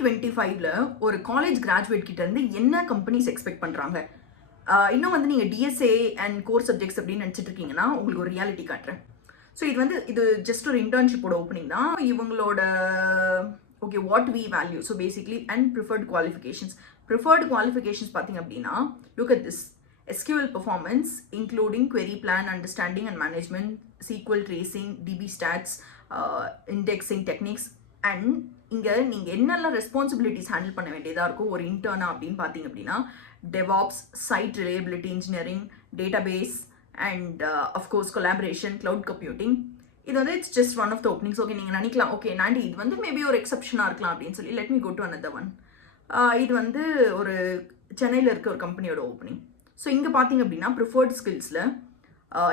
2025ல ஒரு college graduate கிட்ட இருந்து என்ன கம்பெனிஸ் எக்ஸ்பெக்ட் பண்றாங்க? இன்னும் வந்து நீங்க டிஎஸ்ஏ அண்ட் கோர் சப்ஜெக்ட்ஸ் அப்படின்னு நினைச்சிட்டு இருக்கீங்கன்னா உங்களுக்கு ஒரு ரியாலிட்டி காட்டுறேன். ஸோ இது ஜஸ்ட் ஒரு இன்டர்ன்ஷிப்போட ஓப்பனிங் தான். இவங்களோட okay what we value, so basically and preferred qualifications பார்த்தீங்க அப்படின்னா, look at this: SQL performance including query plan understanding and management, SQL tracing, DB stats, indexing techniques. And இங்கே நீங்கள் என்னெல்லாம் ரெஸ்பான்சிபிலிட்டிஸ் ஹேண்டில் பண்ண வேண்டியதாக இருக்கும் ஒரு இன்டர்னா அப்படின்னு பார்த்தீங்க அப்படின்னா, DevOps, site reliability engineering, database and of course collaboration, cloud computing. இது வந்து it's just one of the openings. Okay, நீங்கள் நினைக்கலாம் ஓகே நாண்டி இது வந்து மேபி ஒரு எக்ஸப்ஷனாக இருக்கலாம் அப்படின்னு சொல்லி. Let me go to another one. இது வந்து ஒரு சென்னையில் இருக்க ஒரு கம்பெனியோட ஓப்பனிங். ஸோ இங்கே பார்த்தீங்க அப்படின்னா preferred ஸ்கில்ஸில்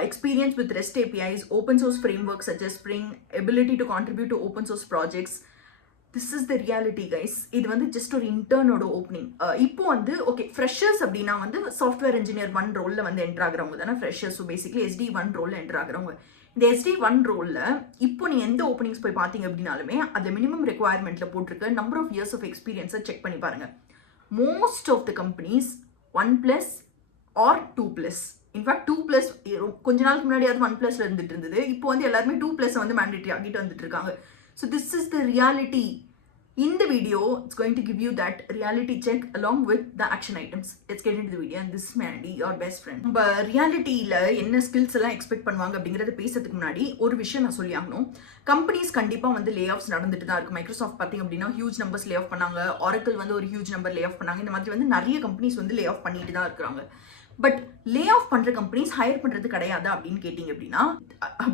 experience with REST APIs, open source frameworks such as Spring, ability to contribute to open source projects. This is the reality, guys. இது வந்து ஜஸ்ட் ஒரு இன்டர்னோட ஓப்பனிங். இப்போ வந்து ஓகே ஃப்ரெஷர்ஸ் அப்படின்னா வந்து சாஃப்ட்வேர் இன்ஜினியர் 1 ரோலில் வந்து என்டர் ஆகிறவங்க தானே ஃப்ரெஷர்ஸ். ஸோ பேசிக்லி SD1 ரோலில் என்டர் ஆகிறவங்க. இந்த SD1 ரோலில் இப்போ நீங்கள் எந்த ஓப்பனிங்ஸ் போய் பார்த்தீங்க அப்படின்னாலுமே அதில் மினிமம் ரெக்குவயர்மெண்ட்டில் போட்டிருக்க நம்பர் ஆஃப் இயர்ஸ் ஆஃப் எக்ஸ்பீரியன்ஸை செக் பண்ணி பாருங்கள். Most of the companies 1+ or 2+. In fact 2+ கொஞ்ச நாளுக்கு முன்னாடி அது 1+ இருந்துட்டு இருந்தது. இப்போ வந்து எல்லாருமே 2+ வந்து மேண்டேட்டரி ஆகிட்டு வந்துட்டு இருக்காங்க. So this is the reality. இந்த video it's going to give you that reality check along with the action items. Let's get into the video and this Mandy your best friend. நம்ம ரியாலிட்டியில் என்ன skills எல்லாம் expect பண்ணுவாங்க அப்படிங்கிறத பேசுறதுக்கு முன்னாடி ஒரு விஷயம் நான் சொல்லி ஆகணும். கம்பெனிஸ் கண்டிப்பாக வந்து லே ஆஃப்ஸ் நடந்துட்டு தான் இருக்கு. மைக்ரோசாஃப்ட் பார்த்தீங்க அப்படின்னா ஹியூஜ் நம்பர்ஸ் லே ஆஃப் பண்ணாங்க. ஆரக்கிள் வந்து ஒரு ஹியூஜ் நம்பர் லே ஆஃப் பண்ணாங்க. இந்த மாதிரி வந்து நிறைய கம்பெனிஸ் வந்து லே ஆஃப் பண்ணிட்டு தான் இருக்கிறாங்க. பட் லே ஆஃப் பண்ணுற கம்பெனிஸ் ஹையர் பண்ணுறது கிடையாது அப்படின்னு கேட்டிங்க அப்படின்னா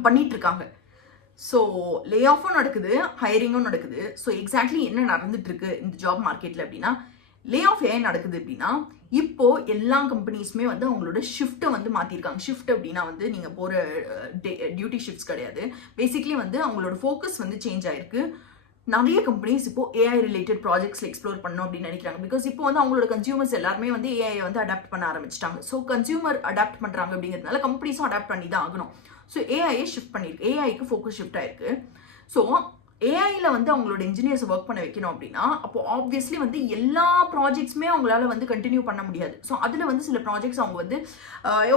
பண்ணிட்டு இருக்காங்க. ஸோ லே ஆஃபும் நடக்குது, ஹையரிங்கும் நடக்குது. ஸோ எக்ஸாக்ட்லி என்ன நடந்துட்டு இருக்கு இந்த ஜாப் மார்க்கெட்டில் அப்படின்னா, லே ஆஃப் ஏன் நடக்குது அப்படின்னா, இப்போ எல்லா கம்பெனிஸுமே வந்து அவங்களோட ஷிஃப்ட்டை வந்து மாற்றிருக்காங்க. ஷிஃப்ட் அப்படின்னா வந்து நீங்கள் போகிற டியூட்டி ஷிஃப்ட்ஸ் கிடையாது. பேசிக்லி வந்து அவங்களோட ஃபோக்கஸ் வந்து சேஞ்ச் ஆயிருக்கு. நிறைய கம்பெனிஸ் இப்போ ஏஐ ரிலேட்டட் ப்ராஜெக்ட்ஸில் எக்ஸ்ப்ளோர் பண்ணணும் அப்படின்னு நினைக்கிறாங்க. பிகாஸ் இப்போ வந்து அவங்களோட கன்சியூமர்ஸ் எல்லாருமே வந்து ஏஐ வந்து அடாப்ட் பண்ண ஆரம்பிச்சிட்டாங்க. ஸோ கன்சியூமர் அடாப்ட் பண்ணுறாங்க அப்படிங்கிறதுனால கம்பெனிஸும் அடாப்ட் பண்ணி தான் ஆகணும். ஸோ ஏஐயை ஷிஃப்ட் பண்ணியிருக்கு. ஏஐக்கு ஃபோக்கஸ் ஷிஃப்ட் ஆயிருக்கு. ஸோ ஏஐயில் வந்து அவங்களோட இன்ஜினியர்ஸ் ஒர்க் பண்ண வைக்கணும் அப்படின்னா அப்போ ஆப்வியஸ்லி வந்து எல்லா ப்ராஜெக்ட்ஸுமே அவங்களால வந்து கண்டினியூ பண்ண முடியாது. ஸோ அதில் வந்து சில ப்ராஜெக்ட்ஸ் அவங்க வந்து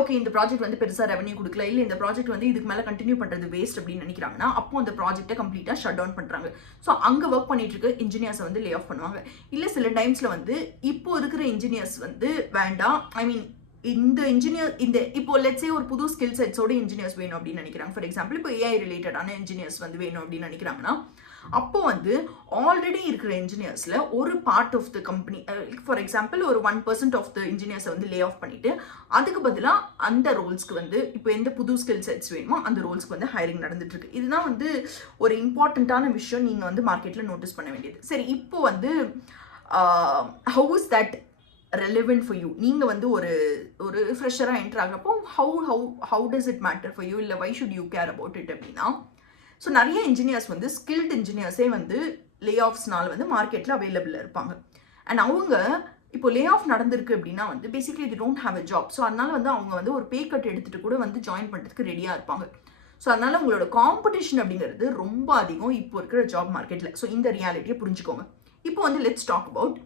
ஓகே இந்த ப்ராஜெக்ட் வந்து பெருசாக ரெவன்யூ கொடுக்கல, இல்லை இந்த ப்ராஜெக்ட் வந்து இதுக்கு மேலே கண்டினியூ பண்ணுறது வேஸ்ட் அப்படின்னு நினைக்கிறாங்கன்னா அப்போ அந்த ப்ராஜெக்ட்டை கம்ப்ளீட்டாக ஷட் டவுன் பண்ணுறாங்க. ஸோ அங்கே ஒர்க் பண்ணிட்டு இருக்க இன்ஜினியர்ஸை வந்து லே ஆஃப் பண்ணுவாங்க. இல்லை சில டைம்ஸில் வந்து இப்போ இருக்கிற இன்ஜினியர்ஸ் வந்து வேண்டாம், இந்த இன்ஜினியர் இப்போ லெட்ஸே ஒரு புது ஸ்கில் செட்ஸோட இன்ஜினியர்ஸ் வேணும் அப்படின்னு நினைக்கிறாங்க. ஃபார் எக்ஸாம்பிள் இப்போ ஏஐ ரிலேட்டடான இன்ஜினியர்ஸ் வந்து வேணும் அப்படின்னு நினைக்கிறாங்கன்னா அப்போ வந்து ஆல்ரெடி இருக்கிற இன்ஜினியர்ஸில் ஒரு part of the company, for example ஒரு 1% ஆஃப் த இன்ஜினியர்ஸை வந்து லே ஆஃப் பண்ணிட்டு அதுக்கு பதிலாக அந்த ரோல்ஸ்க்கு வந்து இப்போ எந்த புது ஸ்கில் செட்ஸ் வேணுமோ அந்த ரோல்ஸ்க்கு வந்து ஹையரிங் நடந்துட்டு இருக்கு. இதுதான் வந்து ஒரு இம்பார்ட்டண்ட்டான விஷயம் நீங்கள் வந்து மார்க்கெட்டில் நோட்டீஸ் பண்ண வேண்டியது. சரி, இப்போ வந்து how is that relevant for you? நீங்கள் வந்து ஒரு ஃப்ரெஷராக enter ஆகிறப்போ how does it matter for you, இல்லை why should you care about it அப்படின்னா, ஸோ நிறைய இன்ஜினியர்ஸ் வந்து ஸ்கில்டு இன்ஜினியர்ஸே வந்து லே ஆஃப்ஸ்னால வந்து மார்க்கெட்டில் அவைலபிளாக இருப்பாங்க. அண்ட் அவங்க இப்போ லே ஆஃப் நடந்திருக்கு அப்படின்னா வந்து basically they don't have a job. So அதனால வந்து அவங்க வந்து ஒரு பே கட் எடுத்துகிட்டு கூட வந்து ஜாயின் பண்ணுறதுக்கு ரெடியாக இருப்பாங்க. ஸோ அதனால உங்களோட காம்படிஷன் அப்படிங்கிறது ரொம்ப அதிகம் இப்போ இருக்கிற ஜாப் மார்க்கெட்டில். ஸோ இந்த ரியாலிட்டியை புரிஞ்சுக்கோங்க. இப்போ வந்து லெட்ஸ் டாக் அபவுட்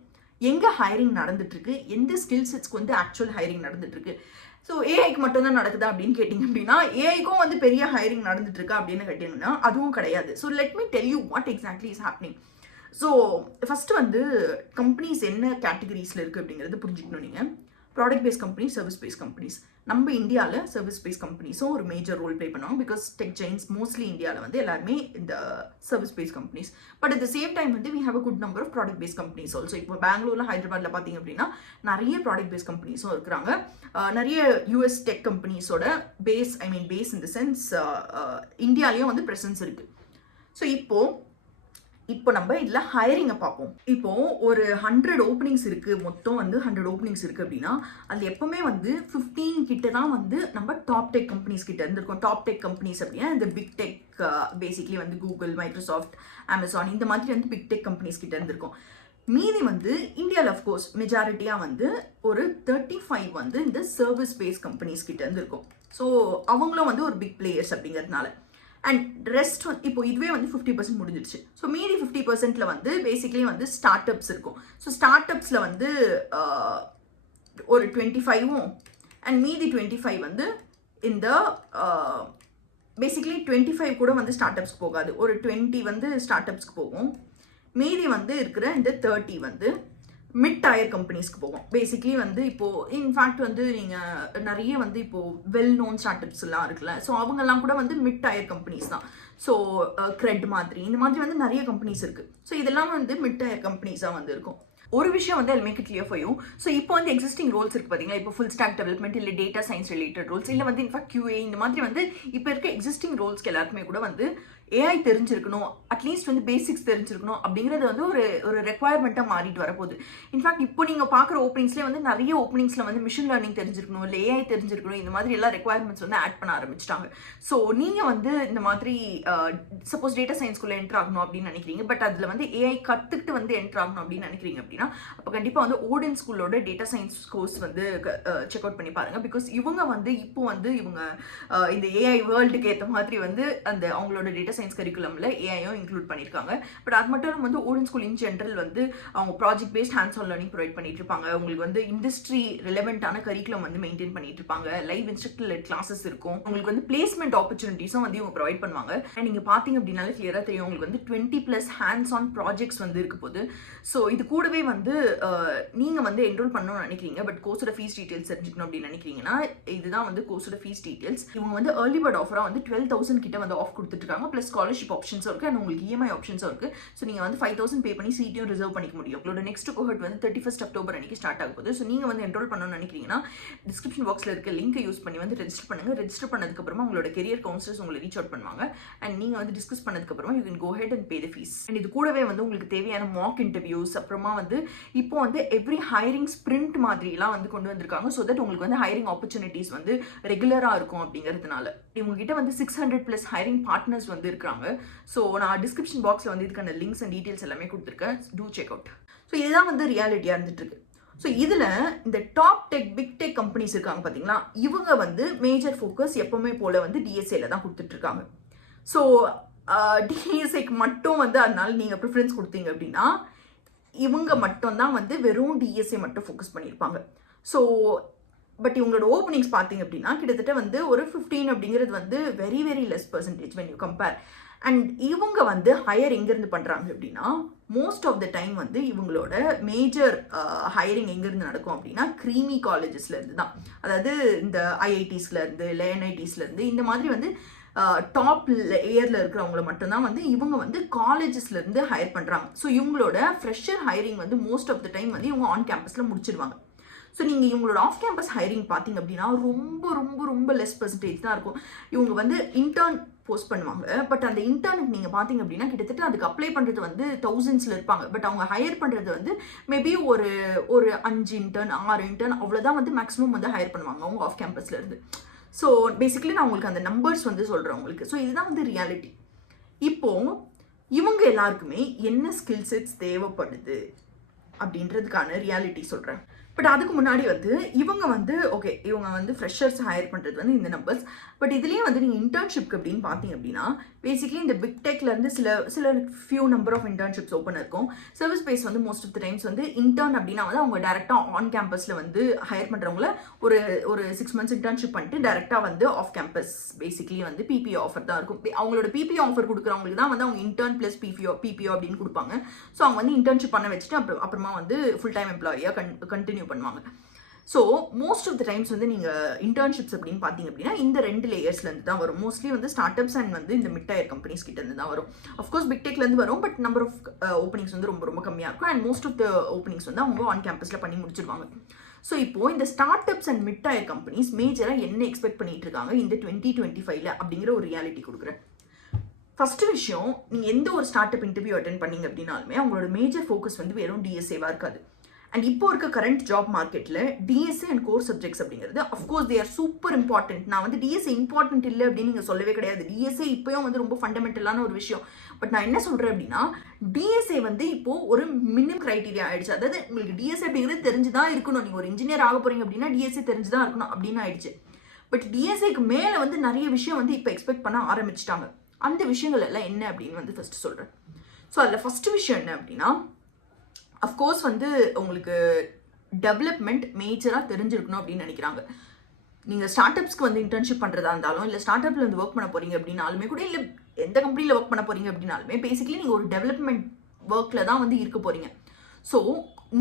எங்கே ஹையரிங் நடந்துட்டுருக்கு, எந்த ஸ்கில் செட்ஸ்க்கு வந்து ஆக்சுவல் ஹையரிங் நடந்துட்டுருக்கு. ஸோ ஏஐக்கு மட்டும்தான் நடக்குதா அப்படின்னு கேட்டிங்க அப்படின்னா ஏஐக்கும் வந்து பெரிய ஹையரிங் நடந்துட்டுருக்கா அப்படின்னு கேட்டிங்கன்னா அதுவும் கிடையாது. So let me tell you what exactly is happening. So first வந்து கம்பெனிஸ் என்ன கேட்டகரிஸில் இருக்குது அப்படிங்கிறது புரிஞ்சுக்கணும். நீங்கள் product based companies, service based companies. நம்ம இந்தியாவில் சர்வீஸ் பேஸ்ட் கம்பெனிஸும் ஒரு மேஜர் ரோல் ப்ளே பண்ணுவாங்க. பிகாஸ் டெக் ஜெயின்ஸ் மோஸ்ட்லி இந்தியாவில் வந்து எல்லாருமே இந்த service based companies. But at the same time வந்து we have a good number of product based companies also. இப்போ பெங்களூரில், ஹைதராபாத்தில் பார்த்தீங்க அப்படின்னா நிறைய ப்ராடக்ட் பேஸ்ட் கம்பெனிஸும் இருக்கிறாங்க. நிறைய யூஎஸ் டெக் கம்பெனிஸோட பேஸ் இன் த சென்ஸ் இந்தியாலேயும் வந்து ப்ரெசன்ஸ் இருக்குது. ஸோ இப்போ நம்ம இதில் ஹையரிங்கை பார்ப்போம். இப்போ ஒரு 100 ஓப்பனிங்ஸ் இருக்குது, மொத்தம் வந்து 100 ஓப்பனிங்ஸ் இருக்குது அப்படின்னா அது எப்போவுமே வந்து 15 கிட்ட தான் வந்து நம்ம டாப் டெக் கம்பெனிஸ் கிட்ட இருந்திருக்கோம். டாப் டெக் கம்பெனிஸ் அப்படின்னா இந்த பிக் டெக், பேசிக்லி வந்து கூகுள், மைக்ரோசாஃப்ட், அமேசான், இந்த மாதிரி வந்து பிக் டெக் கம்பெனிஸ் கிட்ட இருந்திருக்கோம். மீதி வந்து இந்தியாவில் அஃப்கோர்ஸ் மெஜாரிட்டியாக வந்து ஒரு 35 வந்து இந்த சர்வீஸ் பேஸ்ட் கம்பெனிஸ் கிட்ட இருந்திருக்கும். ஸோ அவங்களும் வந்து ஒரு பிக் பிளேயர்ஸ் அப்படிங்கிறதுனால அண்ட் ரெஸ்ட் வந்து இப்போ இதுவே வந்து 50% முடிஞ்சிடுச்சு. ஸோ மீதி 50%ல வந்து பேசிக்கலி வந்து ஸ்டார்ட் அப்ஸ் இருக்கும். ஸோ ஸ்டார்ட் அப்ஸில் வந்து ஒரு 25ம் அண்ட் மீதி 25 வந்து இந்த பேசிக்கலி 25 கூட வந்து ஸ்டார்ட் அப்ஸ்க்கு போகாது, ஒரு 20 வந்து ஸ்டார்ட் அப்ஸ்க்கு போகும். மீதி வந்து இருக்கிற இந்த 30 வந்து மிட் டயர் கம்பெனிஸ்க்கு போகும். பேசிக்லி வந்து இப்போது இன்ஃபேக்ட் வந்து நீங்கள் நிறைய வந்து இப்போது வெல் நோன் ஸ்டார்ட் அப்ஸ் எல்லாம் இருக்குல்ல, ஸோ அவங்கெல்லாம் கூட வந்து மிட் டயர் கம்பெனிஸ் தான். ஸோ க்ரெட் மாதிரி இந்த மாதிரி வந்து நிறைய கம்பெனிஸ் இருக்குது. ஸோ இதெல்லாம் வந்து மிட் டயர் கம்பெனிஸாக வந்து இருக்கும். ஒரு விஷயம் வந்து I'll make it clear for you. So இப்போ வந்து எக்ஸிஸ்டிங் ரோல்ஸ் இருக்குது பார்த்தீங்களா, இப்போ ஃபுல் ஸ்டாக் டெவலப்மெண்ட் இல்லை டேட்டா சயின்ஸ் ரிலேட்டட் ரோல்ஸ் இல்லை வந்து இன்ஃபேக்ட் QA இந்த மாதிரி வந்து இப்போ இருக்க எக்ஸிஸ்டிங் ரோல்ஸ்க்கு எல்லாருக்குமே கூட வந்து ஏஐ தெரிஞ்சிருக்கணும், அட்லீஸ்ட் வந்து பேசிக்ஸ் தெரிஞ்சிருக்கணும் அப்படிங்கிறது வந்து ஒரு ரெக்குவயர்மெண்ட்டாக மாறிட்டு வரப்போகுது. இன்ஃபேக்ட் இப்போ நீங்கள் பார்க்குற ஓப்பனிங்ஸ்லேயே வந்து நிறைய ஓப்பனிங்ஸில் வந்து மிஷின் லேர்னிங் தெரிஞ்சிருக்கணும் இல்லை ஏஐ தெரிஞ்சிருக்கணும், இந்த மாதிரி எல்லா ரெக்குவயர்மெண்ட்ஸ் வந்து ஆட் பண்ண ஆரம்பிச்சிட்டாங்க. ஸோ நீங்கள் வந்து இந்த மாதிரி சப்போஸ் டேட்டா சயின்ஸ்குள்ளே என்ட்ரு ஆகணும் அப்படின்னு நினைக்கிறீங்க, பட் அதில் வந்து ஏஐ கற்றுக்கிட்டு வந்து என்ட்ரு ஆகணும் அப்படின்னு நினைக்கிறீங்க அப்படின்னா அப்போ கண்டிப்பாக வந்து ஓடன் ஸ்கூலோட டேட்டா சயின்ஸ் கோர்ஸ் வந்து செக் அவுட் பண்ணி பாருங்கள். பிகாஸ் இவங்க வந்து இப்போ வந்து இவங்க இந்த ஏஐ வேர்ல்டுக்கு ஏற்ற மாதிரி வந்து அந்த அவங்களோட டேட்டா சயின்ஸ் கரிக்குலமில் ஏஐயும் இன்க்ளூட் பண்ணியிருக்காங்க. பட் அது மட்டும் இல்லாமல் வந்து ஓடன் ஸ்கூல் இன் ஜென்ரல் வந்து அவங்க project paste hands on learning provide பண்ணிட்டு இருப்பாங்க. உங்களுக்கு வந்து இண்டஸ்ட்ரி ரிலவெண்ட்டான கரிக்குலம் வந்து மெயின்டைன் பண்ணிட்டு இருப்பாங்க. லைவ் இன்ஸ்ட்ரக்டர் கிளாஸஸ் இருக்கும். உங்களுக்கு வந்து பிளேஸ்மெண்ட் ஆப்பர்ச்சுனிட்டிஸும் வந்து இவங்க ப்ரொவைட் பண்ணுவாங்க. அண்ட் நீங்கள் பார்த்தீங்க அப்படின்னாலே கிளியராக தெரியும் உங்களுக்கு வந்து 20+ ஹேண்ட்ஸ் ஆன் ப்ராஜெக்ட்ஸ் வந்து இருக்க போது. ஸோ இது கூடவே வந்து நீங்கள் வந்து என்ரோல் பண்ணணும்னு நினைக்கிறீங்க, பட் கோர்ஸோட ஃபீஸ் டீட்டெயில்ஸ் தெரிஞ்சுக்கணும் அப்படின்னு நினைக்கிறீங்கன்னா இதுதான் வந்து கோர்ஸோட ஃபீஸ் டீட்டெயில்ஸ். இவங்க வந்து ஏர்லி பர்ட் ஆஃபராக வந்து 12,000 கிட்ட வந்து ஆஃப் கொடுத்துருக்காங்க. ப்ளஸ் ஸ்காலர்ஷிப் ஆப்ஷன்ஸும் இருக்குது அண்ட் உங்களுக்கு இஎம்ஐ ஆப்ஷன்ஸும் இருக்குது. ஸோ நீங்கள் வந்து 5,000 பே பண்ணி சீட்டையும் ரிசர்வ் பண்ணிக்க முடியும். உங்களோட நெக்ஸ்ட் கோஹர்ட் வந்து 31 அக்டோபர் அன்றைக்கி ஸ்டார்ட் ஆக போகுது. ஸோ நீங்கள் வந்து என்ரோல் பண்ணணும்னு நினைக்கிறீங்கன்னா டிஸ்கிரிப்ஷன் பாக்ஸில் இருக்க லிங்கை யூஸ் பண்ணி வந்து ரெஜிஸ்டர் பண்ணுங்கள். ரெஜிஸ்டர் பண்ணதுக்கப்புறமா உங்களோட கெரியர் கவுன்சிலர்ஸ் உங்களை ரீச் அவுட் பண்ணுவாங்க. அண்ட் நீங்கள் வந்து டிஸ்கஸ் பண்ணதுக்கப்புறமா you can go head and pay the fees. And இது கூடவே வந்து உங்களுக்கு தேவையான மாக் இன்டர்வியூஸ், அப்புறமா வந்து இப்போ வந்து எவ்ரி ஹைரிங் ஸ்பிரிண்ட் மாதிரிலாம் வந்து கொண்டு வந்திருக்காங்க. ஸோ தட் உங்களுக்கு வந்து ஹைரிங் ஆப்பர்ச்சுனிட்டிஸ் வந்து ரெகுலராக இருக்கும் அப்படிங்கிறதுனால. இவங்ககிட்ட வந்து 600+ ஹைரிங் பார்ட்னர்ஸ் வந்து இருக்காங்க. ஸோ நான் டிஸ்கிரிப்ஷன் பாக்ஸில் வந்து இதுக்கான லிங்க்ஸ் அண்ட் டீட்டெயில்ஸ் எல்லாமே கொடுத்துருக்கேன். Two check out. ஸோ இதுதான் வந்து ரியாலிட்டியாக இருந்துட்டு இருக்கு. ஸோ இதில் இந்த top tech big tech companies இருக்காங்க பார்த்தீங்களா, இவங்க வந்து மேஜர் ஃபோக்கஸ் எப்பவுமே போல வந்து டிஎஸ்ஏல தான் கொடுத்துட்ருக்காங்க. ஸோ டிஎஸ்ஏக்கு மட்டும் வந்து அதனால நீங்கள் ப்ரிஃபரன்ஸ் கொடுத்தீங்க அப்படின்னா இவங்க மட்டும்தான் வந்து வெறும் டிஎஸ்ஏ மட்டும் ஃபோக்கஸ் பண்ணியிருப்பாங்க. ஸோ பட் இவங்களோட ஓப்பனிங்ஸ் பார்த்தீங்க அப்படின்னா கிட்டத்தட்ட வந்து ஒரு 15 அப்படிங்கிறது வந்து very very less percentage when you compare. And இவங்க வந்து ஹையர் எங்கேருந்து பண்ணுறாங்க அப்படின்னா மோஸ்ட் ஆஃப் த டைம் வந்து இவங்களோட மேஜர் ஹையரிங் எங்கேருந்து நடக்கும் அப்படின்னா க்ரீமி காலேஜஸ்லேருந்து தான். அதாவது இந்த ஐஐடிஸ்லேருந்து இல்லை என்ஐடிஸ்லேருந்து இந்த மாதிரி வந்து டாப் லேயரில் இருக்கிறவங்கள மட்டும்தான் வந்து இவங்க வந்து காலேஜஸ்லேருந்து ஹையர் பண்ணுறாங்க. ஸோ இவங்களோட ஃப்ரெஷர் ஹையரிங் வந்து மோஸ்ட் ஆஃப் த டைம் வந்து இவங்க ஆன் கேம்பஸில் முடிச்சிருவாங்க. ஸோ நீங்கள் இவங்களோட ஆஃப் கேம்பஸ் ஹையரிங் பார்த்தீங்க அப்படின்னா ரொம்ப ரொம்ப ரொம்ப லெஸ் பர்சன்டேஜ் தான் இருக்கும். இவங்க வந்து இன்டர்ன் போஸ்ட் பண்ணுவாங்க. பட் அந்த இன்டர்னுக்கு நீங்கள் பார்த்தீங்க அப்படின்னா கிட்டத்தட்ட அதுக்கு அப்ளை பண்ணுறது வந்து தௌசண்ட்ஸில் இருப்பாங்க. பட் அவங்க ஹையர் பண்ணுறது வந்து மேபி ஒரு 5 இன்டர்ன் 6 இன்டர்ன் அவ்வளோதான் வந்து மேக்ஸிமம் வந்து ஹையர் பண்ணுவாங்க அவங்க ஆஃப் கேம்பஸ்லேருந்து. ஸோ பேசிக்கலி நான் உங்களுக்கு அந்த நம்பர்ஸ் வந்து சொல்கிறேன் உங்களுக்கு. ஸோ இதுதான் வந்து ரியாலிட்டி. இப்போது இவங்க எல்லாருக்குமே என்ன ஸ்கில் செட்ஸ் தேவைப்படுது அப்படின்றதுக்கான ரியாலிட்டி சொல்கிறேன். பட் அதுக்கு முன்னாடி வந்து இவங்க வந்து ஓகே இவங்க வந்து ஃப்ரெஷர்ஸ் ஹையர் பண்ணுறது வந்து இந்த நம்பர்ஸ். பட் இதுலேயே வந்து நீங்கள் இன்டர்ன்ஷிப்க்கு அப்படின்னு பார்த்தீங்க அப்படின்னா பேசிக்கலி இந்த பிக் டெக்லேருந்து சில few number of internships open இருக்கும். சர்வீஸ் பேஸ் வந்து மோஸ்ட் ஆஃப் த டைம்ஸ் வந்து இன்டர்ன் அப்படின்னா வந்து அவங்க டேரெக்டாக ஆன் கேம்பஸில் வந்து ஹையர் பண்ணுறவங்கள ஒரு 6 months இன்டர்ன்ஷிப் பண்ணிட்டு டேரெக்டாக வந்து ஆஃப் கேம்பஸ் பேசிக்கலி வந்து பிபிஓ ஆஃபர் தான் இருக்கும். அவங்களோட பிபிஓ ஆஃபர் கொடுக்குறவங்களுக்கு தான் வந்து அவங்க இன்டர்ன் ப்ளஸ் பிபிஓ அப்படின்னு கொடுப்பாங்க. ஸோ அவங்க வந்து இன்டர்ன்ஷிப் பண்ண வச்சுட்டு அப்புறமா வந்து ஃபுல் டைம் எம்ப்ளாயியாக கண்டினியூ பண்ணுவாங்க. So most of the times வந்து நீங்கள் இன்டர்ன்ஷிப்ஸ் அப்படின்னு பார்த்தீங்க அப்படின்னா இந்த 2 லேயர்ஸ்லேருந்து தான் வரும். மோஸ்ட்லி வந்து ஸ்டார்ட் அப்ஸ் அண்ட் வந்து இந்த மிட் டயர் கம்பெனிஸ் கிட்டேருந்து தான் வரும். அஃப்கோர்ஸ் பிக் டெக்லேருந்து வரும், பட் நம்பர் ஆஃப் ஓப்பனிங்ஸ் வந்து ரொம்ப ரொம்ப கம்மியாக இருக்கும். And most of the openings வந்து அவங்க ஆன் கேம்பஸில் பண்ணி முடிச்சிருவாங்க. ஸோ இப்போது இந்த startups and mid tier companies மேஜராக என்ன எக்ஸ்பெக்ட் பண்ணிட்டு இருக்காங்க இந்த 2025 அப்படிங்கிற ஒரு ரியாலிட்டி கொடுக்குறேன். ஃபஸ்ட்டு விஷயம், நீங்கள் எந்த ஒரு ஸ்டார்ட் அப் இன்டர்வியூ அட்டென்ட் பண்ணிங்க அப்படின்னாலுமே அவங்களோட மேஜர் ஃபோக்கஸ் வந்து வெறும் டிஎஸ்ஏவாக இருக்காது. அண்ட் இப்போ இருக்க கரண்ட் ஜாப் மார்க்கெட்டில் டிஎஸ்ஏ அண்ட் கோர் சப்ஜெக்ட்ஸ் அப்படிங்கிறது of course they are super important. நான் வந்து டிஎஸ்ஏ இம்பார்ட்டன்ட் இல்லை அப்படின்னு நீங்கள் சொல்லவே கிடையாது. டிஎஸ்ஏ இப்போயும் வந்து ரொம்ப ஃபண்டமெண்டலான ஒரு விஷயம். பட் நான் என்ன சொல்கிறேன் அப்படின்னா டிஎஸ்ஏ வந்து இப்போது ஒரு மினிமம் க்ரைட்டீரியா ஆயிடுச்சு. அதாவது உங்களுக்கு டிஎஸ்ஏ அப்படிங்கிறது தெரிஞ்சு தான் இருக்கணும். நீங்கள் ஒரு இன்ஜினியர் ஆக போகிறீங்க அப்படின்னா டிஎஸ்ஏ தெரிஞ்சு தான் இருக்கணும் அப்படின்னு ஆயிடுச்சு. பட் டிஎஸ்ஏக்கு மேலே வந்து நிறைய விஷயம் வந்து இப்போ எக்ஸ்பெக்ட் பண்ண ஆரம்பிச்சிட்டாங்க. அந்த விஷயங்கள் எல்லாம் என்ன அப்படின்னு வந்து ஃபர்ஸ்ட் சொல்கிறேன். ஸோ அதில் ஃபஸ்ட்டு விஷயம் என்ன அப்படின்னா, அஃப்கோர்ஸ் வந்து உங்களுக்கு டெவலப்மெண்ட் மேஜராக தெரிஞ்சிருக்கணும் அப்படின்னு நினைக்கிறாங்க. நீங்கள் ஸ்டார்ட் அப்ஸ்க்கு வந்து இன்டர்ன்ஷிப் பண்ணுறதா இருந்தாலும், இல்லை ஸ்டார்ட் அப்பில் வந்து ஒர்க் பண்ண போகிறீங்க அப்படின்னாலுமே கூட, இல்லை எந்த கம்பெனியில் ஒர்க் பண்ண போகிறீங்க அப்படின்னாலுமே பேசிக்கலி நீங்கள் ஒரு டெவலப்மெண்ட் ஒர்க்கில் தான் வந்து இருக்க போகிறீங்க. ஸோ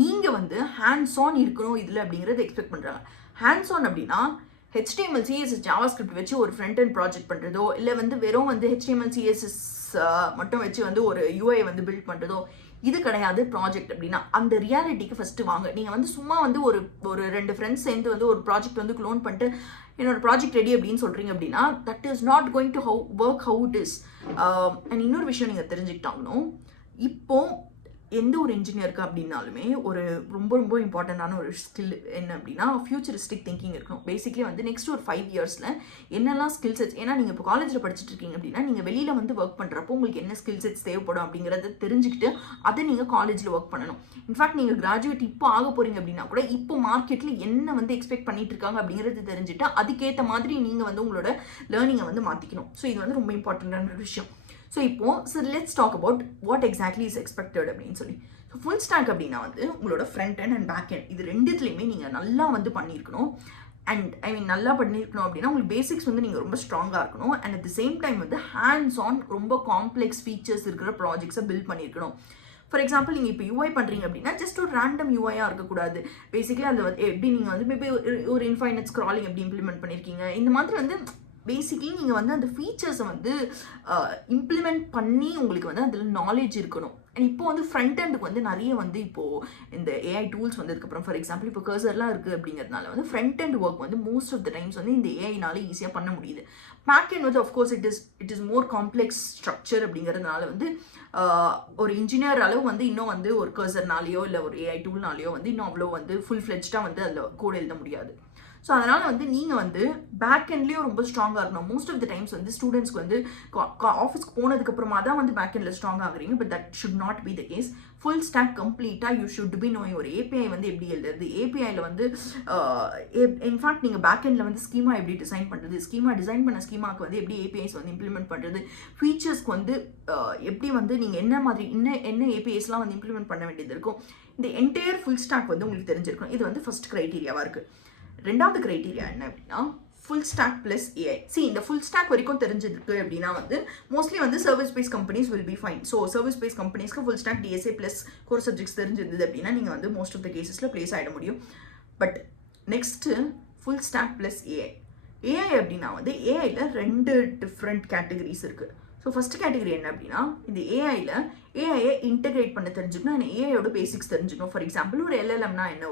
நீங்கள் வந்து ஹேண்ட்ஸ் ஆன் இருக்கணும் இதில் அப்படிங்கிறது எக்ஸ்பெக்ட் பண்ணுறாங்க. ஹேண்ட்ஸ் ஆன் அப்படின்னா HTML CSS JavaScript வச்சு ஒரு ஃப்ரண்ட் அண்ட் ப்ராஜெக்ட் பண்ணுறதோ, இல்லை வந்து வெறும் வந்து HTML CSS மட்டும் வச்சு வந்து ஒரு UI வந்து பில்ட் பண்ணுறதோ இது கிடையாது ப்ராஜெக்ட் அப்படின்னா. அந்த ரியாலிட்டிக்கு ஃபஸ்ட்டு வாங்க. நீங்கள் வந்து சும்மா வந்து ஒரு 2 ஃப்ரெண்ட்ஸ் சேர்ந்து வந்து ஒரு ப்ராஜெக்ட் வந்து க்ளோன் பண்ணிட்டு என்னோட ப்ராஜெக்ட் ரெடி அப்படின்னு சொல்கிறீங்க அப்படின்னா, that is not going to work how it is. And இன்னொரு விஷயம் நீங்கள் தெரிஞ்சுக்கிட்டாங்கணும், இப்போ எந்த ஒரு இன்ஜினியருக்கு அப்படின்னாலுமே ஒரு ரொம்ப ரொம்ப இம்பார்ட்டண்டான ஒரு ஸ்கில் என்ன அப்படின்னா ஃபியூச்சரிஸ்டிக் திங்கிங் இருக்கணும். பேசிக்லி வந்து நெக்ஸ்ட் ஒரு 5 இயர்ஸில் என்னெல்லாம் ஸ்கில் செட்ஸ், ஏன்னா நீங்கள் இப்போ காலேஜில் படிச்சுட்டு இருக்கீங்க அப்படின்னா நீங்கள் வெளியில் வந்து ஒர்க் பண்ணுறப்போ உங்களுக்கு என்ன ஸ்கில் செட்ஸ் தேவைப்படும் அப்படிங்கிறத தெரிஞ்சுக்கிட்டு அதை நீங்கள் காலேஜில் ஒர்க் பண்ணணும். இன்ஃபேக்ட் நீங்கள் கிராஜுவேட் இப்போ ஆக போகிறீங்க அப்படின்னா கூட இப்போ மார்க்கெட்டில் என்ன வந்து எக்ஸ்பெக்ட் பண்ணிட்டு இருக்காங்க அப்படிங்கிறது தெரிஞ்சுட்டு அதுக்கேற்ற மாதிரி நீங்கள் வந்து உங்களோட லேர்னிங்கை வந்து மாற்றிக்கணும். ஸோ இது வந்து ரொம்ப இம்பார்ட்டண்டான ஒரு விஷயம். So let's talk about what exactly is expected அப்படின்னு சொல்லி. ஸோ ஃபுல் ஸ்டாக் அப்படின்னா வந்து உங்களோட front end and back end இது ரெண்டுத்துலையுமே நீங்கள் நல்லா வந்து பண்ணியிருக்கணும். அண்ட் நல்லா பண்ணியிருக்கணும் அப்படின்னா உங்களுக்கு பேசிக்ஸ் வந்து நீங்கள் ரொம்ப ஸ்ட்ராங்காக இருக்கணும். And at the same time வந்து ஹேண்ட்ஸ் ஆன் ரொம்ப காம்ப்ளெக்ஸ் ஃபீச்சர்ஸ் இருக்கிற ப்ராஜெக்ட்ஸை பில்ட் பண்ணியிருக்கணும். ஃபார் எக்ஸாம்பிள் நீங்கள் இப்போ UI பண்ணுறீங்க அப்படின்னா ஜஸ்ட் ஒரு ரேண்டம் UIயாக இருக்கக்கூடாது. பேசிக்கலி அதில் வந்து எப்படி நீங்கள் வந்து மேபி ஒரு இன்ஃபைனைட் ஸ்க்ராலிங் எப்படி இம்ப்ளிமெண்ட் பண்ணியிருக்கீங்க, இந்த மாதிரி வந்து பேசிக்லி நீங்கள் வந்து அந்த ஃபீச்சர்ஸை வந்து இம்ப்ளிமெண்ட் பண்ணி உங்களுக்கு வந்து அதில் நாலேஜ் இருக்கணும். அண்ட் இப்போ வந்து ஃப்ரண்ட் எண்டுக்கு வந்து நிறைய வந்து இப்போது இந்த AI டூல்ஸ் வந்ததுக்கப்புறம் ஃபார் எக்ஸாம்பிள் இப்போ கர்சர்லாம் இருக்குது அப்படிங்கிறதுனால வந்து ஃப்ரண்ட் எண்ட் ஒர்க் வந்து மோஸ்ட் ஆஃப் த டைம்ஸ் வந்து இந்த AIனால ஈஸியாக பண்ண முடியுது. பேக் எண்ட் வந்து of course it is more complex structure அப்படிங்கிறதுனால வந்து ஒரு இன்ஜினியர் அளவு வந்து இன்னும் வந்து ஒரு கர்சர்னாலேயோ இல்லை ஒரு AI டூல்னாலேயோ வந்து இன்னும் அவ்வளோ வந்து ஃபுல் ஃப்ளெஜ்டாக வந்து அதில் கோட் எழுத முடியாது. ஸோ அதனால் வந்து நீங்கள் வந்து பேக் எண்ட்லேயும் ரொம்ப ஸ்ட்ராங்காக இருக்கணும். மோஸ்ட் ஆஃப் த டைம்ஸ் வந்து ஸ்டூடெண்ட்ஸ்க்கு வந்து ஆஃபீஸ்க்கு போனதுக்கப்புறமா தான் வந்து பேக் எண்டில் ஸ்ட்ராங் ஆகுறீங்க. But that should not be the case. Full stack கம்ப்ளீட்டாக யூ ஷுட் பி நோயிங் ஒரு API வந்து எப்படி எழுதுறது, APIயில் வந்து இன்ஃபேக்ட் நீங்கள் பேக் எண்டில் வந்து ஸ்கீமா எப்படி டிசைன் பண்ணுறது, டிசைன் பண்ண ஸ்கீமாவுக்கு வந்து எப்படி APIs வந்து இம்ப்ளிமெண்ட் பண்ணுறது, ஃபீச்சர்ஸ்க்கு வந்து எப்படி வந்து நீங்கள் என்ன மாதிரி என்ன APIஸ்லாம் வந்து இம்ப்ளிமெண்ட் பண்ண வேண்டியது இருக்கும், இந்த என்டையர் ஃபுல் ஸ்டாக் வந்து உங்களுக்கு தெரிஞ்சிருக்கும். இது வந்து ஃபர்ஸ்ட் க்ரைட்டீரியாவாக இருக்குது. ரெண்டாவது க்ரைட்டீரியா என்ன அப்படின்னா ஃபுல் ஸ்டாக் ப்ளஸ் AI. இந்த ஃபுல் ஸ்டாக் வரைக்கும் தெரிஞ்சிருக்கு அப்படின்னா வந்து மோஸ்ட்லி வந்து service base companies will be fine. So service base கம்பெனிஸ்க்கு full stack DSA plus core subjects தெரிஞ்சிருந்தது அப்படின்னா நீங்கள் வந்து மோஸ்ட் ஆஃப் த கேசஸில் ப்ளேஸ் ஆகிட முடியும். But next full stack plus AI அப்படின்னா வந்து AIயில் 2 டிஃப்ரெண்ட் கேட்டகரிஸ் இருக்குது. ஸோ ஃபஸ்ட் கேட்டகரி என்ன அப்படின்னா இந்த ஏஐயை இன்டெகிரேட் பண்ண தெரிஞ்சுக்கணும், ஏஐயோட பேசிக்ஸ் தெரிஞ்சுக்கணும். ஃபார் எக்ஸாம்பிள் ஒரு LLMனா என்ன,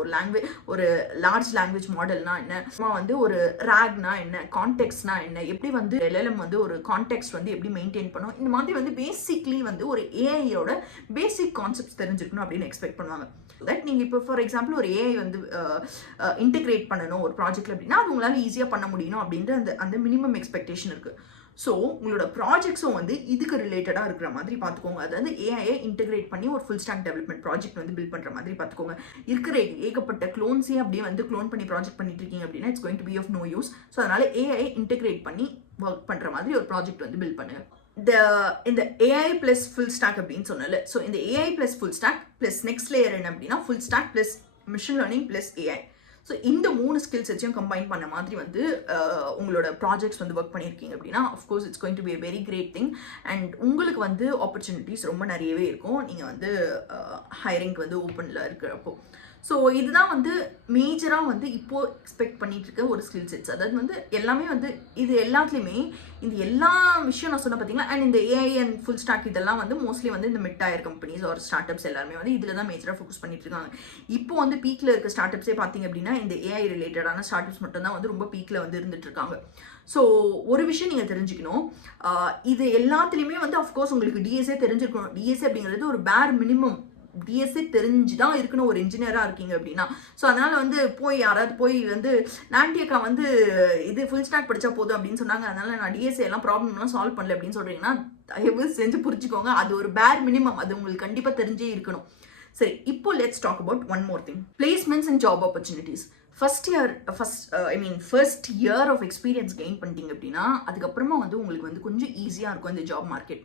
ஒரு லார்ஜ் லாங்குவேஜ் மாடல்னா என்ன, வந்து ஒரு RAGனா என்ன, கான்டெக்ட்னா என்ன, எப்படி வந்து LLM வந்து ஒரு கான்டெக்ட் வந்து எப்படி மெயின்டைன் பண்ணும், இந்த மாதிரி வந்து பேசிக்லி வந்து ஒரு ஏஐயோட பேசிக் கான்செப்ட்ஸ் தெரிஞ்சுக்கணும் அப்படின்னு எக்ஸ்பெக்ட் பண்ணுவாங்க. தட் நீங்கள் இப்போ ஃபார் எக்ஸாம்பிள் ஒரு ஏஐ வந்து இன்டெகிரேட் பண்ணணும் ஒரு ப்ராஜெக்ட்ல அப்படின்னா அது உங்களால் ஈஸியாக பண்ண முடியணும் அப்படின்ற அந்த மினிமம் எக்ஸ்பெக்டேஷன் இருக்குது. ஸோ உங்களோட ப்ராஜெக்ட்ஸும் வந்து இதுக்கு ரிலேட்டடாக இருக்கிற மாதிரி பார்த்துக்கோங்க. அதாவது ஏஐயை இன்டெகிரேட் பண்ணி ஒரு ஃபுல் ஸ்டாக் டெவலப்மெண்ட் ப்ராஜெக்ட் வந்து பில்ட் பண்ணுற மாதிரி பார்த்துக்கோங்க. இருக்கிற ஏகப்பட்ட க்ளோன்ஸே அப்படியே வந்து க்ளோன் பண்ணி ப்ராஜெக்ட் பண்ணிட்டு இருக்கீங்க அப்படின்னா it's going to be of no use. So அதனால ஏஐயை இன்டெகிரேட் பண்ணி ஒர்க் பண்ணுற மாதிரி ஒரு ப்ராஜெக்ட் வந்து பில்ட் பண்ணுங்க. இந்த AI ப்ளஸ் ஃபுல் ஸ்டாக் அப்படின்னு சொன்னல, ஸோ இந்த AI plus full stack plus next layer என்ன அப்படின்னா full stack plus machine learning plus AI. So இந்த 3 ஸ்கில்ஸ் வச்சும் கம்பைன் பண்ண மாதிரி வந்து உங்களோட ப்ராஜெக்ட்ஸ் வந்து ஒர்க் பண்ணியிருக்கீங்க அப்படின்னா of course it's going to be a very great thing. And உங்களுக்கு வந்து ஆப்பர்ச்சுனிட்டிஸ் ரொம்ப நிறையவே இருக்கும் நீங்கள் வந்து ஹைரிங்க்கு வந்து ஓப்பனில் இருக்கிறப்போ. ஸோ இதுதான் வந்து மேஜராக வந்து இப்போது எக்ஸ்பெக்ட் பண்ணிட்டு இருக்க ஒரு ஸ்கில் செட்ஸ். அதாவது வந்து எல்லாமே வந்து இது எல்லாத்துலேயுமே இந்த எல்லா விஷயம் நான் சொன்ன பார்த்தீங்களா. அண்ட் இந்த AI அண்ட் ஃபுல் ஸ்டாக் இதெல்லாம் வந்து மோஸ்ட்லி வந்து இந்த மிட் டயர் கம்பெனிஸ் ஒரு ஸ்டார்ட் அப்ஸ் எல்லாருமே வந்து இதில் தான் மேஜராக ஃபோக்கஸ் பண்ணிட்டு இருக்காங்க. இப்போ வந்து பீக்கில் இருக்க ஸ்டார்ட் அப்ஸே பார்த்தீங்க அப்படின்னா இந்த AI ரிலேட்டடான ஸ்டார்ட் அப்ஸ் மட்டும் தான் வந்து ரொம்ப பீக்கில் வந்து இருந்துட்டு இருக்காங்க. ஸோ ஒரு விஷயம் நீங்கள் தெரிஞ்சுக்கணும், இது எல்லாத்துலேயுமே வந்து அஃப்கோர்ஸ் உங்களுக்கு DSA தெரிஞ்சிருக்கணும். DSA அப்படிங்கிறது ஒரு பேர் மினிமம். DSA தெரிஞ்சுதான் இருக்கணும் ஒரு இன்ஜினியராக இருக்கீங்க அப்படின்னா. ஸோ அதனால வந்து யாராவது போய் வந்து நான்டியக்கா வந்து இது ஃபுல் ஸ்டாக் படித்தா போதும் அப்படின்னு சொன்னாங்க, அதனால நான் DSA எல்லாம் ப்ராப்ளம்லாம் சால்வ் பண்ணல அப்படின்னு சொல்கிறீங்கன்னா தயவு செஞ்சு புரிஞ்சுக்கோங்க, அது ஒரு பேர் மினிமம். அது உங்களுக்கு கண்டிப்பாக தெரிஞ்சே இருக்கணும். சரி, இப்போ let's talk about one more thing, placements and job opportunities. First year of experience gain பண்ணிட்டீங்க அப்படின்னா அதுக்கப்புறமா வந்து உங்களுக்கு வந்து கொஞ்சம் ஈஸியாக இருக்கும் இந்த ஜாப் மார்க்கெட்.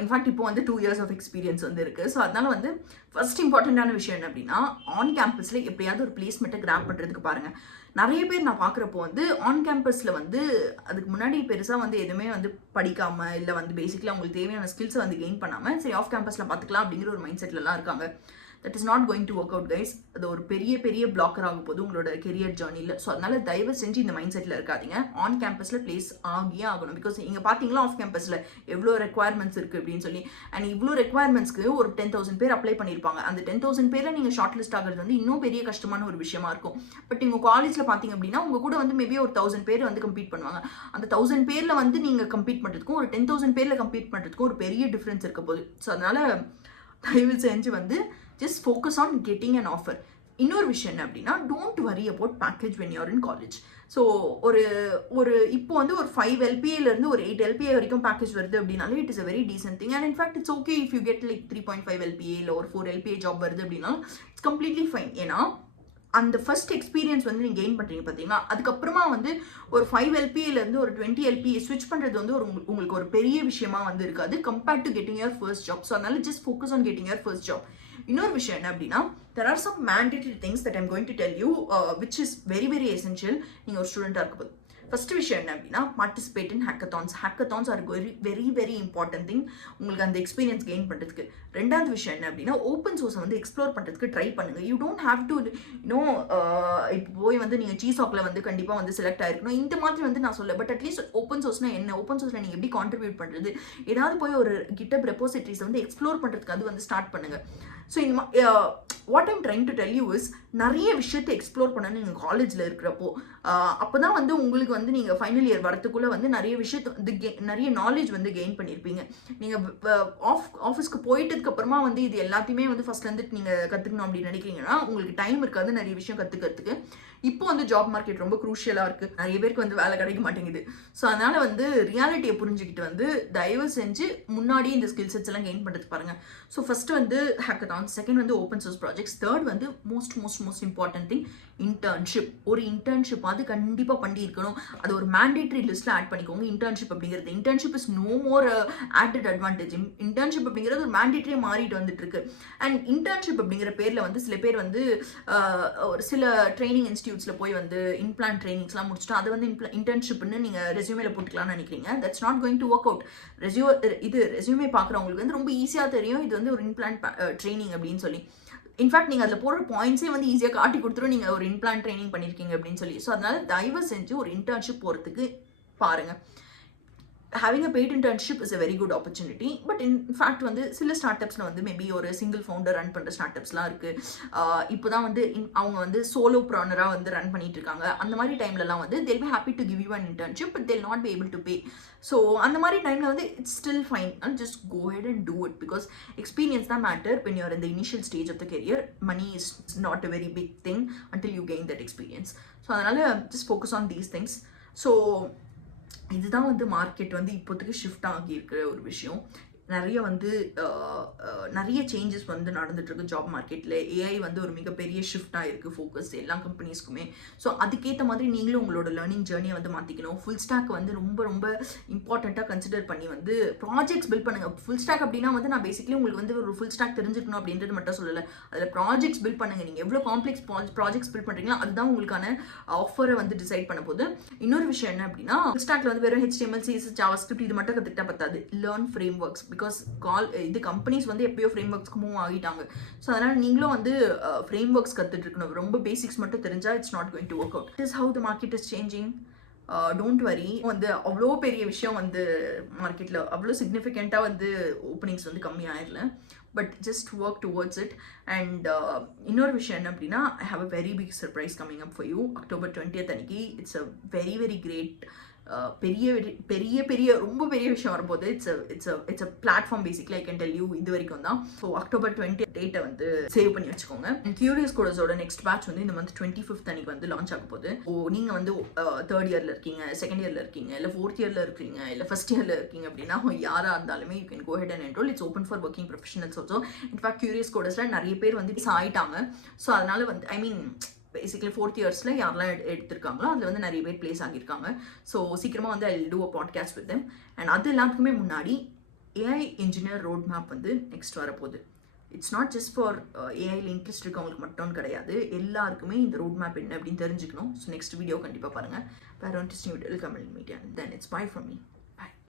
இன்ஃபேக்ட் இப்போ வந்து 2 years ஆஃப் எக்ஸ்பீரியன்ஸ் வந்து இருக்குது. ஸோ அதனால வந்து ஃபர்ஸ்ட் இம்பார்ட்டண்ட்டான விஷயம் என்ன அப்படின்னா ஆன் கேம்பஸில் எப்படியாவது ஒரு பிளேஸ்மெண்ட்டை கிராப் பண்ணுறதுக்கு பாருங்கள். நிறைய பேர் நான் பார்க்குறப்போ வந்து ஆன் கேம்பஸில் வந்து அதுக்கு முன்னாடி பெருசாக வந்து எதுவுமே வந்து படிக்காமல் இல்லை வந்து பேசிக்கலாக அவங்களுக்கு தேவையான ஸ்கில்ஸை வந்து கெயின் பண்ணாமல் சரி ஆஃப் கேம்பஸில் பார்த்துக்கலாம் அப்படிங்கிற ஒரு மைண்ட் செட்லலாம் இருக்காங்க. That is not going to work out guys. அது ஒரு பெரிய பிளாக்கர் ஆகும் போது உங்களோட கெரியர் ஜேர்னியில். ஸோ அதனால தயவு செஞ்சு இந்த மைண்ட் செட்டில் இருக்காதீங்க. ஆன் கேம்பஸில் பிளேஸ் ஆகியே ஆகணும். பிகாஸ் நீங்கள் பார்த்தீங்களா ஆஃப் கேம்பஸில் எவ்வளோ ரெக்வயர்மெண்ட்ஸ் இருக்குது அப்படின்னு சொல்லி. அண்ட் இவ்வளோ ரெக்வயர்மெண்ட்ஸ்க்கு ஒரு 10,000 பேர் அப்ளை பண்ணியிருப்பாங்க. அந்த 10,000 பேரில் நீங்கள் ஷார்ட் லிஸ்ட் ஆகிறது வந்து இன்னும் பெரிய கஷ்டமான ஒரு விஷயமா இருக்கும். பட் நீங்கள் காலேஜில் பார்த்தீங்க அப்படின்னா உங்கள் கூட வந்து மேபி ஒரு 1000 பேர் வந்து கம்ப்ளீட் பண்ணுவாங்க. அந்த 1000 பேரில் வந்து நீங்கள் கம்ப்ளீட் பண்ணுறதுக்கும் ஒரு 10,000 பேரில் கம்ப்ளீட் பண்ணுறதுக்கும் ஒரு பெரிய டிஃப்ரென்ஸ் இருக்க போகுது. ஸோ அதனால தயவு செஞ்சு வந்து just focus on getting an offer. இன்னொரு விஷயம் என்ன அப்படின்னா don't worry about package when you're in college. So ஒரு இப்போ வந்து ஒரு 5 LPAலேருந்து ஒரு 8 LPA வரைக்கும் பேக்கேஜ் வருது அப்படின்னாலே it is a very decent thing. And in fact it's okay if you get like 3.5 LPA இல்லை ஒரு 4 LPA ஜாப் வருது அப்படின்னா இட்ஸ் கம்ப்ளீட்லி ஃபைன். ஏன்னா அந்த ஃபர்ஸ்ட் எக்ஸ்பீரியன்ஸ் வந்து நீங்கள் கெயின் பண்ணுறீங்க பார்த்தீங்கன்னா அதுக்கப்புறமா வந்து ஒரு 5 LPAலேருந்து ஒரு 20 LPA ஸ்விட்ச் பண்ணுறது வந்து உங்களுக்கு ஒரு பெரிய விஷயமா வந்து இருக்காது compared to getting your first job. So அதனால just focus on getting your first job. இன்னொரு விஷயம் என்ன அப்படின்னா there are some mandatory things that I'm going to tell you which is very essential நீங்கள் ஒரு ஸ்டூடெண்ட்டாக இருக்கும்போது. ஃபர்ஸ்ட் விஷயம் என்ன அப்படின்னா participate in hackathons. Hackathons are very important thing உங்களுக்கு அந்த எக்ஸ்பீரியன்ஸ் கெயின் பண்ணுறதுக்கு. ரெண்டாவது விஷயம் என்ன அப்படின்னா ஓப்பன் சோர்ஸை வந்து எக்ஸ்ப்ளோர் பண்ணுறதுக்கு ட்ரை பண்ணுங்கள். யூ டோன்ட் ஹேவ் டு இப்போ போய் வந்து நீங்கள் சீசாக்ல வந்து கண்டிப்பாக வந்து செலக்ட் ஆயிருக்கணும் இந்த மாதிரி வந்து நான் சொல்ல. பட் அட்லீஸ்ட் ஓப்பன் சோர்ஸ்னா என்ன, ஓப்பன் சோர்ஸில் நீங்கள் எப்படி கான்ட்ரிபியூட் பண்ணுறது, ஏதாவது போய் ஒரு கிட்டப் ரெப்போசிட்டரிஸை வந்து எக்ஸ்ப்ளோர் பண்ணுறதுக்கு அது வந்து ஸ்டார்ட் பண்ணுங்கள். ஸோ இந்த what I'm trying to tell you is நிறைய விஷயத்தை எக்ஸ்ப்ளோர் பண்ணணும் நீங்கள் காலேஜில் இருக்கிறப்போ. அப்போ தான் வந்து உங்களுக்கு வந்து நீங்கள் ஃபைனல் இயர் வரத்துக்குள்ளே வந்து நிறைய விஷயத்தை வந்து நிறைய நாலேஜ் வந்து கெயின் பண்ணியிருப்பீங்க. நீங்கள் ஆஃபீஸ்க்கு போயிட்டதுக்கு அப்புறமா வந்து இது எல்லாத்தையுமே வந்து ஃபர்ஸ்ட்லேருந்து நீங்கள் கற்றுக்கணும் அப்படின்னு நினைக்கிறீங்கன்னா உங்களுக்கு டைம் இருக்காது நிறைய விஷயம் கற்றுக்கிறதுக்கு. இப்போ வந்து ஜாப் மார்க்கெட் ரொம்ப க்ரூஷியலாக இருக்குது. நிறைய பேருக்கு வந்து வேலை கிடைக்க மாட்டேங்குது. ஸோ அதனால் வந்து ரியாலிட்டியை புரிஞ்சுக்கிட்டு வந்து தயவு செஞ்சு முன்னாடியே இந்த ஸ்கில் செட்ஸ் எல்லாம் கெயின் பண்ணுறதுக்கு பாருங்கள். ஸோ ஃபர்ஸ்ட் வந்து ஹேக்கத்தான்ஸ், செகண்ட் வந்து ஓப்பன் சோர்ஸ் ப்ராஜெக்ட்ஸ், தேர்ட் வந்து மோஸ்ட் இம்பார்ட்டன்ட் திங் இன்டர்ன்ஷிப். ஒரு இன்டர்ன்ஷிப் அது கண்டிப்பாக பண்ணியிருக்கணும். அது ஒரு மேண்டேட்ரி லிஸ்ட்டில் ஆட் பண்ணிக்கோங்க இன்டர்ன்ஷிப் அப்படிங்கிறது. Internship is no more added advantage. Internship அப்படிங்கிறது ஒரு மேண்டேட்ரியாக மாறிட்டு வந்துட்டு இருக்கு. அண்ட் இன்டர்ன்ஷிப் அப்படிங்கிற பேரில் வந்து சில பேர் வந்து ஒரு சில ட்ரைனிங் இன்ஸ்டியூட்ஸில் போய் வந்து இன்பிளான் ட்ரைனிங்ஸ்லாம் முடிச்சுட்டு அதை வந்து இன்டர்ன்ஷிப்னு நீங்கள் ரெஸ்யூமேல போட்டுக்கலாம்னு நினைக்கிறீங்க. That's not going to work out. Resume பார்க்குறவங்களுக்கு வந்து ரொம்ப ஈஸியாக தெரியும் இது வந்து ஒரு இன்பிளான் ட்ரைனிங் அப்படின்னு சொல்லி. இன்ஃபேக்ட் நீங்கள் அதில் போடுற பாயிண்ட்ஸே வந்து ஈஸியாக காட்டி கொடுத்துரும் நீங்கள் ஒரு இன்பிளான் ட்ரைனிங் பண்ணியிருக்கீங்க அப்படின்னு சொல்லி. ஸோ அதனால தயவு செஞ்சு ஒரு இன்டர்ன்ஷிப் போகிறதுக்கு பாருங்கள். having a paid internship is a very good opportunity. But in fact வந்து சில ஸ்டார்ட்அப்ஸில் வந்து மேபி ஒரு சிங்கிள் ஃபவுண்டர் ரன் பண்ணுற ஸ்டார்ட்அப்ஸ்லாம் இருக்குது. இப்போ தான் வந்து அவங்க வந்து சோலோ ப்ரானராக வந்து ரன் பண்ணிட்டு இருக்காங்க. அந்த மாதிரி டைம்லலாம் வந்து they'll be happy to give you an internship but they'll not be able to pay. So அந்த மாதிரி டைமில் வந்து it's still fine and just go ahead and do it because experience தான் matter when you're in the initial stage of the career. Money is not a very big thing until you gain that experience. So அதனால் just focus on these things. So இதுதான் வந்து market வந்து இப்போதைக்கு shift ஆகியிருக்கிற ஒரு விஷயம். நிறைய changes வந்து நடந்துட்டுருக்கு ஜாப் மார்க்கெட்டில். ஏஐ வந்து ஒரு மிகப்பெரிய ஷிஃப்டாக இருக்குது ஃபோக்கஸ் எல்லா கம்பெனிஸ்க்குமே. ஸோ அதுக்கேற்ற மாதிரி நீங்களும் உங்களோட லேர்னிங் ஜேர்னியை வந்து மாற்றிக்கணும். ஃபுல் ஸ்டாக் வந்து ரொம்ப இம்பார்ட்டண்ட்டாக கன்சிடர் பண்ணி வந்து ப்ராஜெக்ட்ஸ் பில்ட் பண்ணுங்கள். ஃபுல் ஸ்டாக் அப்படின்னா வந்து நான் பேசிக்கலி உங்களுக்கு வந்து ஒரு ஃபுல் ஸ்டாக் தெரிஞ்சுக்கணும் அப்படின்றது மட்டும் சொல்லலை. அதில் ப்ராஜெக்ட்ஸ் பில்ட் பண்ணுங்கள். நீங்கள் எவ்வளோ காம்ப்ளெக்ஸ் ப்ராஜெக்ட்ஸ் பில்ட் பண்ணுறீங்களோ அதுதான் உங்களுக்கான ஆஃபரை வந்து டிசைட் பண்ண போது. இன்னொரு விஷயம் என்ன அப்படின்னா ஃபுல் ஸ்டாக்ல வந்து வெறும் HTML, CSS, JavaScript இது மட்டும் கற்றுக்கிட்டா பத்தாது. Learn frame works. பிகாஸ் இது கம்பெனிஸ் வந்து எப்பயோ ஃப்ரேம் ஒர்க்ஸ்க்கு மூவ் ஆகிட்டாங்க. ஸோ அதனால் நீங்களும் வந்து ஃப்ரேம் ஒர்க்ஸ் கற்றுட்டு இருக்கணும். ரொம்ப பேசிக்ஸ் மட்டும் தெரிஞ்சால் it's not going to work out. It is how the market is changing. Don't worry. வந்து அவ்வளோ பெரிய விஷயம் வந்து மார்க்கெட்டில் அவ்வளோ சிக்னிஃபிகண்ட்டாக வந்து ஓப்பனிங்ஸ் வந்து கம்மி ஆயிடல. But just work towards it. And இன்னொரு விஷயம் என்ன அப்படின்னா I have a very big surprise coming up for you. October 20th அன்னைக்கு இட்ஸ் அ வெரி கிரேட் பெரிய ரொம்ப பெரிய விஷயம் வரும்போது it's a platform basically I can tell you இது வரைக்கும் தான். ஸோ October 20th டேட்டை வந்து சேவ் பண்ணி வச்சுக்கோங்க. கியூரியஸ் கோடர்ஸோட நெக்ஸ்ட் பேட்ச் வந்து இந்த மந்த் 25th அன்னைக்கு வந்து லான்ச் ஆக போகுது. ஸோ நீங்கள் வந்து 3rd இயரில் இருக்கீங்க, 2nd இயரில் இருக்கீங்க, இல்லை 4th இயரில் இருக்கீங்க, இல்லை 1st இயரில் இருக்கீங்க அப்படின்னா யாராக இருந்தாலுமே you can go head and enrol. It's open for working professionals also. In fact curious கோடர்ஸில் நிறைய பேர் வந்து ஆயிட்டாங்க. ஸோ அதனால வந்து ஐ மீன் பேசிக்கலி 4th இயர்ஸில் யாரெல்லாம் எடுத்திருக்காங்களோ அதில் வந்து நிறைய பேர் ப்ளேஸ் ஆகியிருக்காங்க. ஸோ சீக்கிரமாக வந்து I do a podcast with them. And அது எல்லாத்துக்குமே முன்னாடி ஏஐ இன்ஜினியர் ரோட் மேப் வந்து நெக்ஸ்ட் வரப்போகுது. இட்ஸ் நாட் ஜஸ்ட் ஃபார் ஏஐயில் இன்ட்ரெஸ்ட் இருக்கவங்களுக்கு மட்டும் கிடையாது, எல்லாருக்குமே இந்த ரோட் மேப் என்ன அப்படின்னு தெரிஞ்சுக்கணும். ஸோ நெக்ஸ்ட் வீடியோ கண்டிப்பாக பாருங்கள். வேறு interesting video comment media. Then it's by from me.